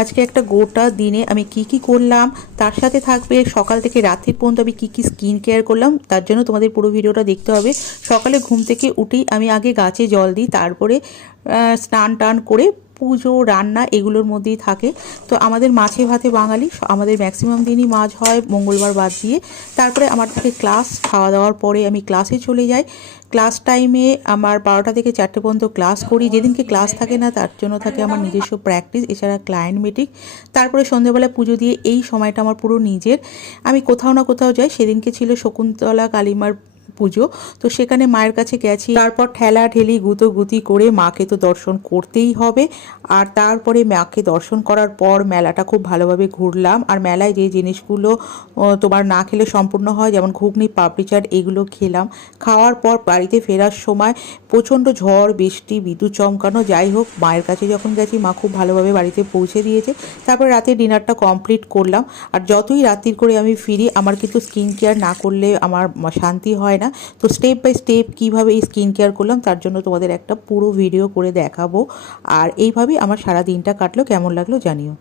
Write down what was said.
আজকে একটা গোটা দিনে আমি কি করলাম, তার সাথে থাকবে সকাল থেকে রাত্রির পর্যন্ত আমি কি স্কিন কেয়ার করলাম। তার জন্য তোমাদের পুরো ভিডিওটা দেখতে হবে। সকালে ঘুম থেকে উঠেই আমি আগে গাছে জল দিই, তারপরে স্নান টান করে পুজো রান্না এগুলোর মধ্যেই থাকে। তো আমাদের মাছে ভাতে বাঙালি, আমাদের ম্যাক্সিমাম দিনই মাছ হয়, মঙ্গলবার বাদ দিয়ে। তারপরে আমার থাকে ক্লাস, খাওয়া দাওয়ার পরে আমি ক্লাসে চলে যাই। ক্লাস টাইমে আমার 12টা থেকে 4টে পর্যন্ত ক্লাস করি। যেদিনকে ক্লাস থাকে না তার জন্য থাকে আমার নিজস্ব প্র্যাকটিস, এছাড়া ক্লায়েন্ট মিটিং। তারপরে সন্ধ্যেবেলা পুজো দিয়ে এই সময়টা আমার পুরো নিজের। আমি কোথাও না কোথাও যাই। সেদিনকে ছিল শকুন্তলা কালীমার পুজো, তো সেখানে মায়ের কাছে গেছি। তারপর ঠেলা ঠেলি গুতি করে মাকে তো দর্শন করতেই হবে। আর তারপরে মাকে দর্শন করার পর মেলাটা খুব ভালোভাবে ঘুরলাম। আর মেলায় যে জিনিসগুলো তোমার না খেলে সম্পূর্ণ হয়, যেমন ঘুগনি, পাপড়ি চাট, এগুলো খেলাম। খাওয়ার পর বাড়িতে ফেরার সময় প্রচণ্ড ঝড় বৃষ্টি, বিদ্যুৎ চমকানো, যাই হোক মায়ের কাছে যখন গেছি মা খুব ভালোভাবে বাড়িতে পৌঁছে দিয়েছে। তারপর রাতে ডিনারটা কমপ্লিট করলাম। আর যতই রাত্রির করে আমি ফিরি, আমার কিন্তু স্কিন কেয়ার না করলে আমার শান্তি হয় না। তো স্টেপ বাই স্টেপ কীভাবে এই স্কিন কেয়ার করলাম তার জন্য তোমাদের একটা পুরো ভিডিও করে দেখাবো। আর এইভাবেই আমার সারা দিনটা কাটলো। কেমন লাগলো জানিও।